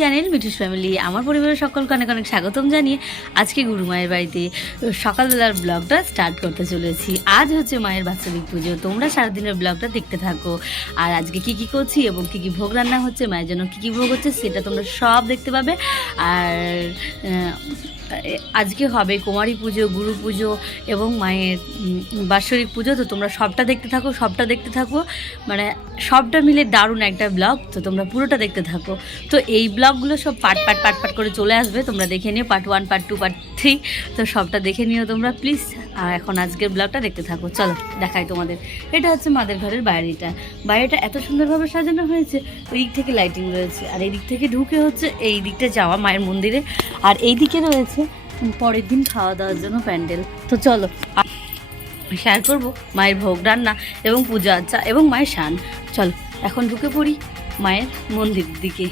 Channel Mithu's family. আমার পরিবারের সকলকে অনেক অনেক স্বাগতম জানিয়ে আজকে গুরু মায়ের বাড়িতে সকালবেলার ব্লগটা স্টার্ট করতে চলেছি। আজ হচ্ছে মায়ের বাৎসরিক পুজো। তোমরা সারাদিনের ব্লগটা দেখতে থাকো। আর আজকে কি কি করছি এবং কি কি ভোগ রান্না হচ্ছে, মায়ের জন্য কি কি ভোগ হচ্ছে সেটা তোমরা সব দেখতে পাবে। আর আজকে হবে কুমারী পুজো, গুরু পুজো এবং মায়ের বাৎসরিক পুজো। তো তোমরা সবটা দেখতে থাকো, মানে সবটা মিলে দারুণ একটা ব্লগ। তো তোমরা পুরোটা দেখতে থাকো। তো এই ব্লগগুলো সব পার্ট করে চলে আসবে, তোমরা দেখে নিও, পার্ট 1, পার্ট 2, পার্ট 3। তো সবটা দেখে নিও তোমরা প্লিজ। আর এখন আজকের ব্লগটা দেখতে থাকো। চলো দেখাই তোমাদের। এটা হচ্ছে মাদের ঘরের বাইরেটা এত সুন্দরভাবে সাজানো হয়েছে। ওই দিক থেকে লাইটিং রয়েছে, আর এই দিক থেকে ঢুকে হচ্ছে এই দিকটা যাওয়া মায়ের মন্দিরে। আর এই দিকে রয়েছে পরের দিন খাওয়া দাওয়ার জন্য প্যান্ডেল। তো চলো শেয়ার করবো মায়ের ভোগ রান্না এবং পূজা আর্চা এবং মায়ের স্নান। চলো এখন ঢুকে পড়ি মায়ের মন্দির দিকে।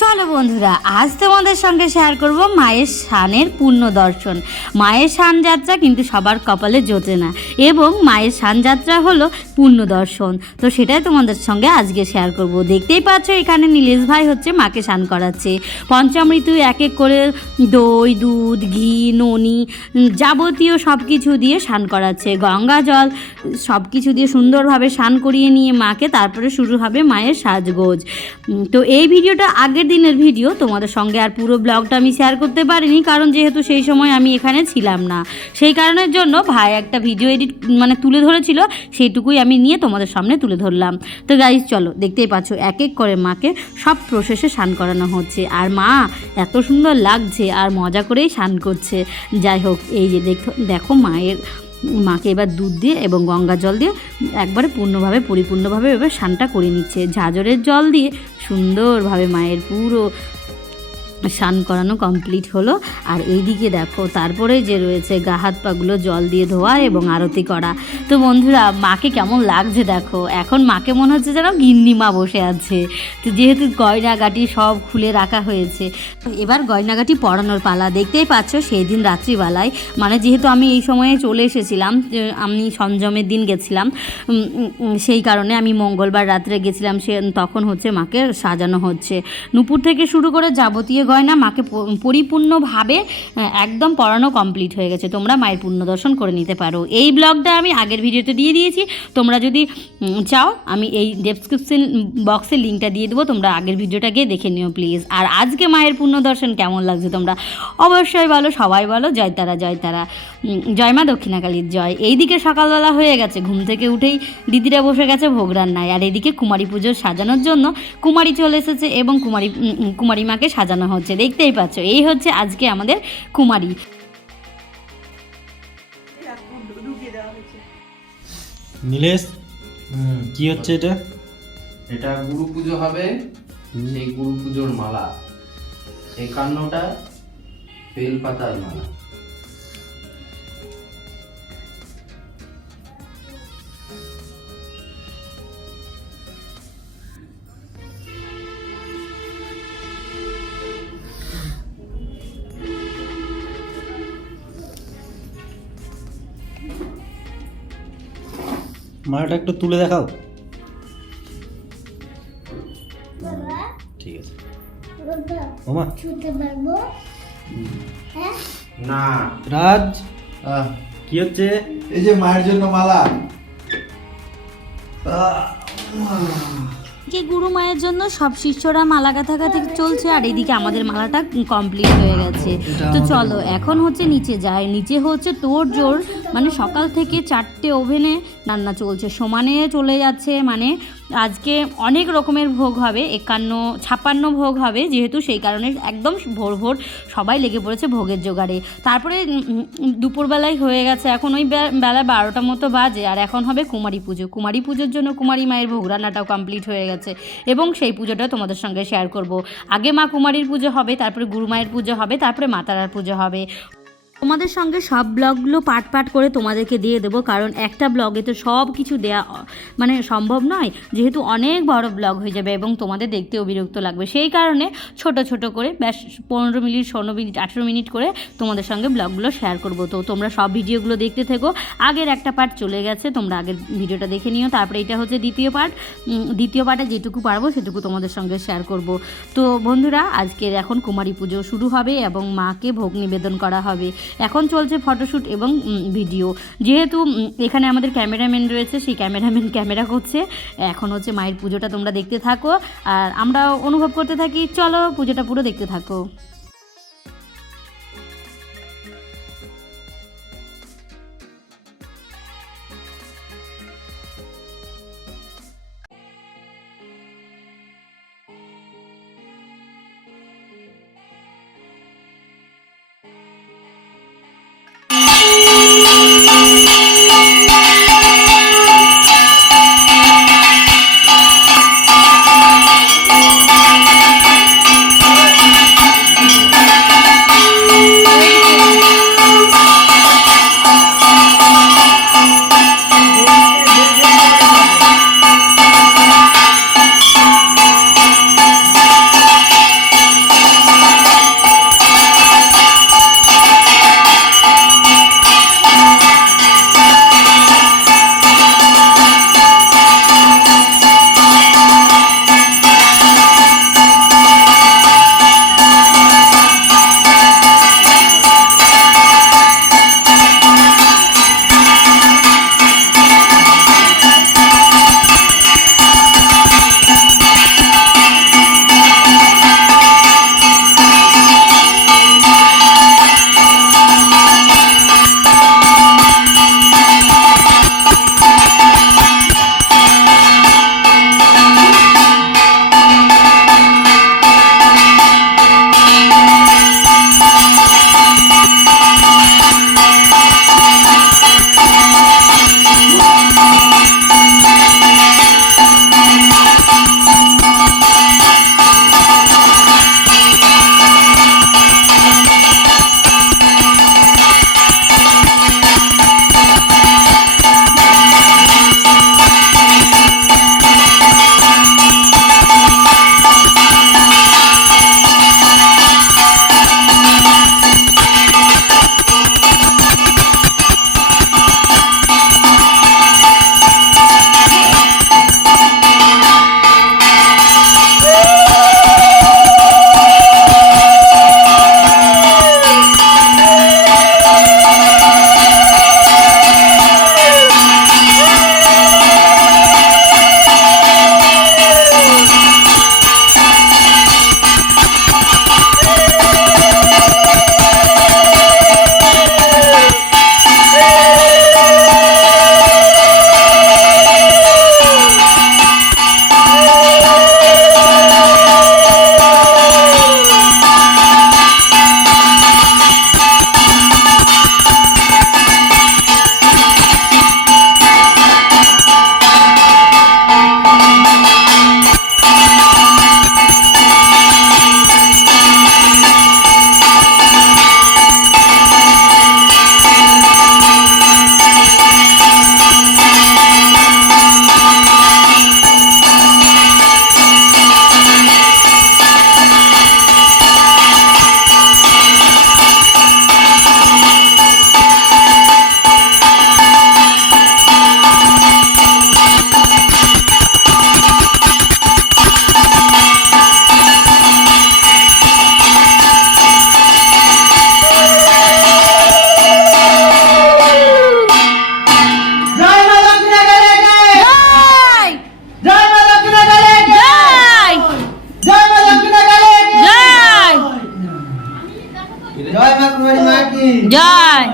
চলো বন্ধুরা, আজ তোমাদের সঙ্গে শেয়ার করব মায়ের স্নানের পূর্ণ দর্শন। মায়ের স্নান যাত্রা কিন্তু সবার কপালে জোটে না, এবং মায়ের স্নান যাত্রা হলো পূর্ণ দর্শন। তো সেটাই তোমাদের সঙ্গে আজকে শেয়ার করব। দেখতেই পাচ্ছ এখানে নীলেশ ভাই হচ্ছে মাকে স্নান করাচ্ছে। পঞ্চামৃত্যু এক এক করে দই, দুধ, ঘি, ননি যাবতীয় সব কিছু দিয়ে স্নান করাচ্ছে। গঙ্গা জল সব কিছু দিয়ে সুন্দরভাবে স্নান করিয়ে নিয়ে মাকে, তারপরে শুরু হবে মায়ের সাজগোজ। তো এই ভিডিওটা আগের দিনের ভিডিও, তোমাদের সঙ্গে আর পুরো ব্লগটা আমি শেয়ার করতে পারিনি, কারণ যেহেতু সেই সময় আমি এখানে ছিলাম না। সেই কারণের জন্য ভাই একটা ভিডিও তুলে ধরেছিল, সেইটুকুই আমি নিয়ে তোমাদের সামনে তুলে ধরলাম। তো গাইজ চলো, দেখতেই পাচ্ছ এক এক করে মাকে সব প্রসেসে স্নান করানো হচ্ছে। আর মা এত সুন্দর লাগছে আর মজা করেই স্নান করছে। যাই হোক, এই যে দেখো মাকে এবার দুধ দিয়ে এবং গঙ্গা জল দিয়ে একবারে পরিপূর্ণভাবে এবার স্নানটা করে নিচ্ছে। ঝাঁঝরের জল দিয়ে সুন্দরভাবে মায়ের পুরো স্নান করানো কমপ্লিট হলো। আর এইদিকে দেখো তারপরে যে রয়েছে গা হাত পাগুলো জল দিয়ে ধোয়া এবং আরতি করা। তো বন্ধুরা, মাকে কেমন লাগছে দেখো। এখন মাকে মনে হচ্ছে যেন গিন্নি মা বসে আছে। তো যেহেতু গয়নাগাটি সব খুলে রাখা হয়েছে, এবার গয়নাগাটি পরানোর পালা। দেখতেই পাচ্ছ সেই দিন রাত্রিবেলায়, মানে যেহেতু আমি এই সময়ে চলে এসেছিলাম, আমি সঞ্জমের দিন গেছিলাম, সেই কারণে আমি মঙ্গলবার রাত্রে গেছিলাম। তখন হচ্ছে মাকে সাজানো হচ্ছে। নুপুর থেকে শুরু করে যাবতীয় গয়না মাকে পরিপূর্ণভাবে একদম পরানো কমপ্লিট হয়ে গেছে। তোমরা মায়ের পূর্ণ দর্শন করে নিতে পারো। এই ব্লগটা আমি আগের ভিডিওতে দিয়ে দিয়েছি, তোমরা যদি চাও আমি এই ডেসক্রিপশন বক্সে লিঙ্কটা দিয়ে দেবো, তোমরা আগের ভিডিওটা গিয়ে দেখে নিও প্লিজ। আর আজকে মায়ের পূর্ণ দর্শন কেমন লাগছে তোমরা অবশ্যই বলো, সবাই বলো জয় তারা, জয় তারা, জয় মা দক্ষিণাকালীর জয়। এইদিকে সকালবেলা হয়ে গেছে, ঘুম থেকে উঠেই দিদিরা বসে গেছে ভোগ রান্নায়। আর এইদিকে কুমারী পুজোর সাজানোর জন্য কুমারী চলে এসেছে এবং কুমারী মাকে সাজানো হচ্ছে। দেখতেই পাচ্ছ এই হচ্ছে আজকে আমাদের কুমারী। নীলেশ, কি হচ্ছে এটা? এটা গুরু পুজো হবে। সেই গুরু পুজোর মালা 51টা বেল পাতার মালা। মালাটা একটু তুলে দেখাও। ঠিক আছে ওমা। না রাজ, কি হচ্ছে? এই যে মায়ের জন্য মালা। যে গুরু মায়ের জন্য সব শিষ্যরা মালা গাঁথাগাঁথি চলছে, আর এদিকে আমাদের মালাটা কমপ্লিট হয়ে গেছে। তো চলো এখন হচ্ছে নিচে যাই। নিচে হচ্ছে তোড় জোর, মানে সকাল থেকে 4টে ওভেনে রান্না চলছে, সমানে চলে যাচ্ছে। মানে আজকে অনেক রকমের ভোগ হবে, 56 ভোগ হবে, যেহেতু সেই কারণে একদম ভোর সবাই লেগে পড়েছে ভোগের জোগাড়ে। তারপরে দুপুরবেলায় হয়ে গেছে, এখন ওই বেলা 12টা মতো বাজে। আর এখন হবে কুমারী পুজোর জন্য কুমারী মায়ের ভোগ রান্নাটাও কমপ্লিট হয়ে গেছে, এবং সেই পুজোটা তোমাদের সঙ্গে শেয়ার করব। আগে মা কুমারীর পুজো হবে, তারপরে গুরু মায়ের পুজো হবে, তারপরে মা তারার পুজো হবে। তোমাদের সঙ্গে সব ব্লগগুলো পার্ট পার্ট করে তোমাদেরকে দিয়ে দেবো, কারণ একটা ব্লগে তো সব কিছু দেওয়া মানে সম্ভব নয়, যেহেতু অনেক বড় ব্লগ হয়ে যাবে এবং তোমাদের দেখতেও বিরক্ত লাগবে। সেই কারণে ছোট ছোট করে ব্যাস 15 মিনিট 16 মিনিট 18 মিনিট করে তোমাদের সঙ্গে ব্লগগুলো শেয়ার করবো। তো তোমরা সব ভিডিওগুলো দেখতে থেকো। আগের একটা পার্ট চলে গেছে, তোমরা আগের ভিডিওটা দেখে নিও। তারপরে এটা হচ্ছে দ্বিতীয় পার্টে যেটুকু পারবো সেটুকু তোমাদের সঙ্গে শেয়ার করব। তো বন্ধুরা, আজকের এখন কুমারী পুজো শুরু হবে এবং মাকে ভোগ নিবেদন করা হবে। এখন চলছে ফটোশ্যুট এবং ভিডিও। যেহেতু এখানে আমাদের ক্যামেরাম্যান রয়েছে, সেই ক্যামেরাম্যান ক্যামেরা করছে। এখন হচ্ছে মায়ের পুজোটা তোমরা দেখতে থাকো আর আমরা অনুভব করতে থাকি। চলো পুজোটা পুরো দেখতে থাকো। জয়।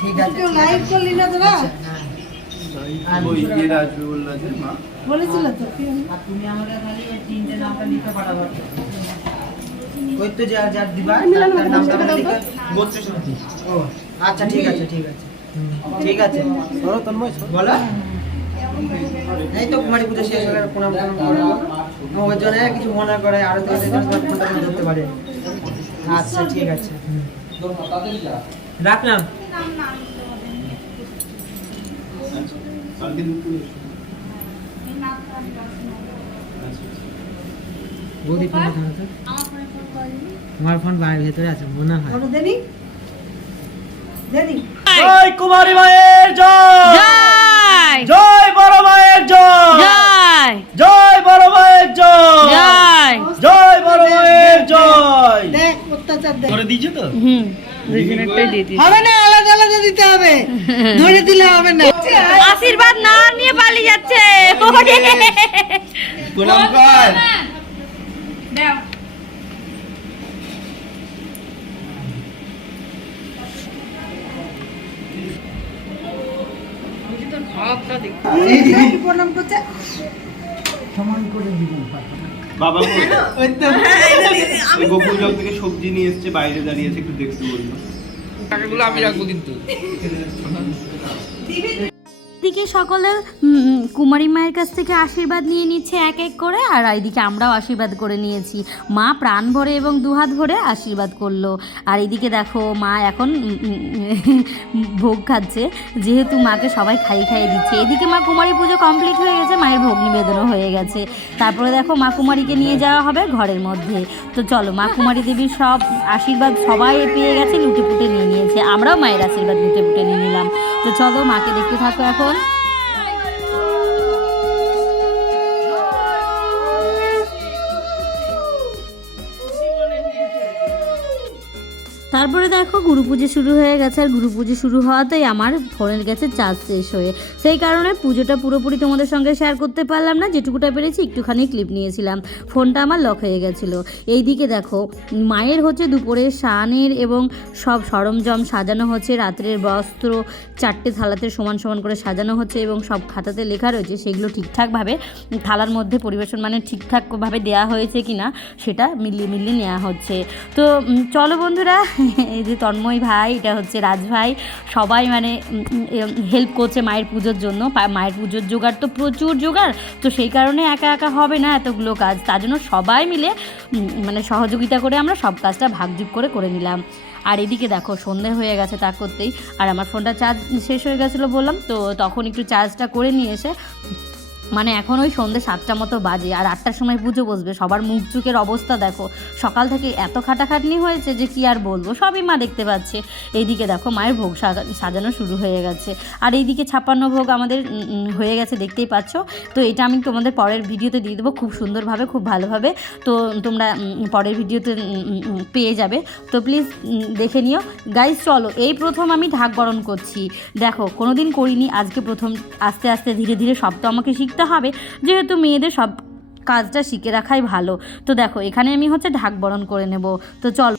ঠিক আছে লাইভ করলি না তোরা ওই ইয়েরা আসবে বললো যে মা বলেছিল তো আর তুমি আমাকে খালি এই তিনটে নামটা লিখে পাঠাবো ওই তো যার যার দিবা তার নামটা আমাকে লিখে গোত্র সমিতি ও আচ্ছা ঠিক আছে ঠিক আছে ঠিক আছে সরো তন্ময় সরো। বলো এই তো কুমারী পুজো শেষ হলে প্রণাম করবো ওই জন্য কিছু মনে করে আরো তো ফোনটা ধরতে পারে আচ্ছা ঠিক আছে রাখলাম কালকে দুপুরে বৌদি ফোনটা ধরো তো আমার ফোন বাইরে ভেতরে আছে মনে হয় বলো দেনি দেনি জয় কুমারী মায়ের জয় জয় জয় বড় মায়ের জয় জয় জয় বড় মায়ের জয় জয় জয় বড় মায়ের জয় দেখ অত্যাচার দেখ করে দিয়েছো তো হুম দুজনেরটাই দিয়ে দিই হবে না, আলাদা আলাদা দিতে হবে, ধরে দিলে হবে না। আশীর্বাদ না নিয়ে পালিয়ে যাচ্ছে প্রণাম কর দাও এই যে কি প্রণাম করছে, বাবা ওই গোকুল জগ থেকে সবজি নিয়ে এসেছে, বাইরে দাঁড়িয়ে আছে, একটু দেখতে বললো। দিকে সকলের কুমারী মায়ের কাছ থেকে আশীর্বাদ নিয়ে নিচ্ছে এক এক করে, আর এইদিকে আমরাও আশীর্বাদ করে নিয়েছি। মা প্রাণ ভরে এবং দুহাত ভরে আশীর্বাদ করলো। আর এইদিকে দেখো মা এখন ভোগ খাচ্ছে, যেহেতু মাকে সবাই খাইয়ে খাইয়ে দিচ্ছে। এদিকে মা কুমারী পুজো কমপ্লিট হয়ে গেছে, মায়ের ভোগ নিবেদনও হয়ে গেছে। তারপরে দেখো মা কুমারীকে নিয়ে যাওয়া হবে ঘরের মধ্যে। তো চলো, মা কুমারী দেবীর সব আশীর্বাদ সবাই পেয়ে গেছে, লুটে পুটে নিয়ে নিয়েছে। আমরাও মায়ের আশীর্বাদ লুটে পুটে নিয়ে নিলাম। তো চলো মাকে দেখতে থাকো এখন। তারপরে দেখো গুরু পুজো শুরু হয়ে গেছে, আর গুরু পুজো শুরু হওয়াতেই আমার ফোনের গেছে চার্জ শেষ হয়ে, সেই কারণে পুজোটা পুরোপুরি তোমাদের সঙ্গে শেয়ার করতে পারলাম না। যেটুকুটা পেরেছি একটুখানি ক্লিপ নিয়েছিলাম, ফোনটা আমার লক হয়ে গেছিলো। এইদিকে দেখো মায়ের হচ্ছে দুপুরের স্নানের এবং সব সরঞ্জাম সাজানো হচ্ছে, রাত্রের বস্ত্র 4টে থালাতে সমান সমান করে সাজানো হচ্ছে এবং সব খাতাতে লেখা রয়েছে সেগুলো ঠিকঠাকভাবে থালার মধ্যে পরিবেশন মানে ঠিকঠাকভাবে দেওয়া হয়েছে কিনা সেটা মিলিয়ে মিলিয়ে নেওয়া হচ্ছে। তো চলো বন্ধুরা, এই যে তন্ময় ভাই, এটা হচ্ছে রাজ ভাই, সবাই মানে হেল্প করছে মায়ের পুজোর জন্য। মায়ের পুজোর জোগাড় তো প্রচুর জোগাড়, তো সেই কারণে একা একা হবে না এতগুলো কাজ, তার জন্য সবাই মিলে মানে সহযোগিতা করে আমরা সব কাজটা ভাগযোগ করে করে নিলাম। আর এদিকে দেখো সন্ধে হয়ে গেছে তা করতেই, আর আমার ফোনটা চার্জ শেষ হয়ে গেছিলো বললাম, তো তখন একটু চার্জটা করে নিয়ে এসে মানে এখন ওই সন্ধ্যে 7টা মতো বাজে, আর 8টার সময় পুজো বসবে। সবার মুখ চোখের অবস্থা দেখো, সকাল থেকে এত খাটাখাটনি হয়েছে যে কি আর বলবো, সবই মা দেখতে পাচ্ছে। এইদিকে দেখো মায়ের ভোগ সাজানো শুরু হয়ে গেছে, আর এইদিকে 56 ভোগ আমাদের হয়ে গেছে, দেখতেই পাচ্ছ। তো এটা আমি তোমাদের পরের ভিডিওতে দিয়ে দেবো খুব সুন্দরভাবে, খুব ভালোভাবে, তো তোমরা পরের ভিডিওতে পেয়ে যাবে। তো প্লিজ দেখে নিও গাইজ। চলো, এই প্রথম আমি ঢাক বরণ করছি, দেখো কোনোদিন করিনি, আজকে প্রথম। আস্তে আস্তে ধীরে ধীরে সব তো আমাকে শিখতে হবে, যেহেতু মেয়েদের সব কাজটা শিখে রাখাই ভালো। তো দেখো এখানে আমি হচ্ছে ঢাক বরণ করে নেব। তো চলো,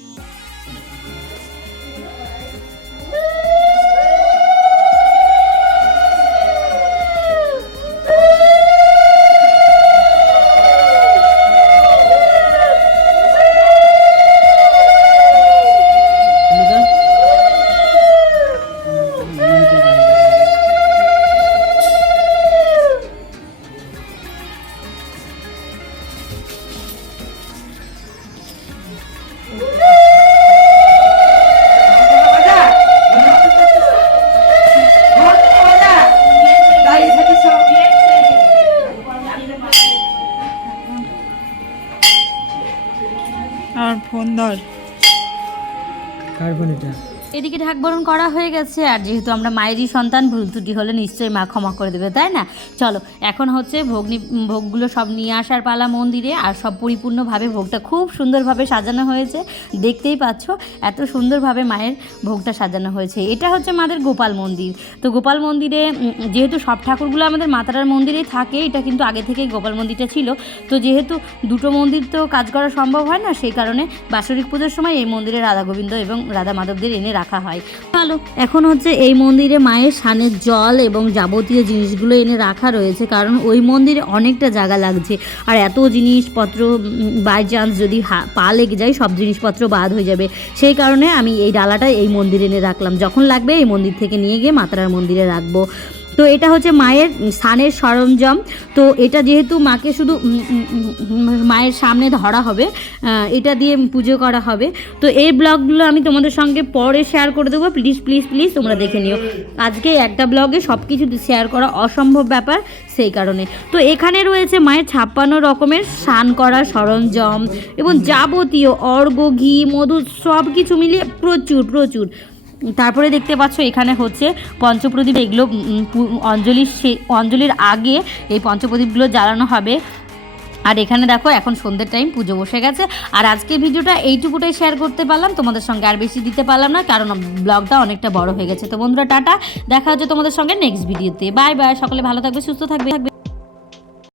আর ফোন ধর, কার ফোন এটা? এদিকে ঢাক বরণ করা হয়ে গেছে, আর যেহেতু আমরা মায়েরই সন্তান, ভুল ত্রুটি হলে নিশ্চয়ই মা ক্ষমা করে দেবে, তাই না? চলো, এখন হচ্ছে ভোগগুলো সব নিয়ে আসার পালা মন্দিরে, আর সব পরিপূর্ণভাবে ভোগটা খুব সুন্দরভাবে সাজানো হয়েছে, দেখতেই পাচ্ছ এত সুন্দরভাবে মায়ের ভোগটা সাজানো হয়েছে। এটা হচ্ছে আমাদের গোপাল মন্দির। তো গোপাল মন্দিরে যেহেতু সব ঠাকুরগুলো আমাদের মাতারার মন্দিরেই থাকে, এটা কিন্তু আগে থেকেই গোপাল মন্দিরটা ছিল। তো যেহেতু দুটো মন্দির তো কাজ করা সম্ভব হয় না, সেই কারণে বাৎসরিক পুজোর সময় এই মন্দিরে রাধা গোবিন্দ এবং রাধা মাধবদের এনে রাখা রাখা হয়। ভালো, এখন হচ্ছে এই মন্দিরে মায়ের স্নানের জল এবং যাবতীয় জিনিসগুলো এনে রাখা রয়েছে, কারণ ওই মন্দিরে অনেকটা জায়গা লাগছে, আর এত জিনিসপত্র বাই চান্স যদি পা লেগে যায় সব জিনিসপত্র বাদ হয়ে যাবে। সেই কারণে আমি এই ডালাটা এই মন্দিরে এনে রাখলাম, যখন লাগবে এই মন্দির থেকে নিয়ে গিয়ে মাতারার মন্দিরে রাখবো। তো এটা হচ্ছে মায়ের স্নানের সরঞ্জাম। তো এটা যেহেতু মাকে শুধু মায়ের সামনে ধরা হবে, এটা দিয়ে পুজো করা হবে। তো এই ব্লগগুলো আমি তোমাদের সঙ্গে পরে শেয়ার করে দেবো, প্লিজ প্লিজ প্লিজ তোমরা দেখে নিও। আজকে একটা ব্লগে সব কিছু শেয়ার করা অসম্ভব ব্যাপার, সেই কারণে। তো এখানে রয়েছে মায়ের 56 রকমের স্নান করার সরঞ্জাম এবং যাবতীয় অর্ঘ্য, ঘি, মধু সব কিছু মিলিয়ে প্রচুর প্রচুর। তারপরে দেখতে পাচ্ছ এখানে হচ্ছে পঞ্চপ্রদীপ, এগুলো অঞ্জলির আগে এই পঞ্চপ্রদীপগুলো জ্বালানো হবে। আর এখানে দেখো এখন সন্ধ্যের টাইম, পুজো বসে গেছে। আর আজকের ভিডিওটা এইটুকুটাই শেয়ার করতে পারলাম তোমাদের সঙ্গে, আর বেশি দিতে পারলাম না কারণ ব্লগটা অনেকটা বড় হয়ে গেছে। তো বন্ধুরা টাটা, দেখা হচ্ছে তোমাদের সঙ্গে নেক্সট ভিডিওতে। বাই বাই, সকলে ভালো থাকবে, সুস্থ থাকবে।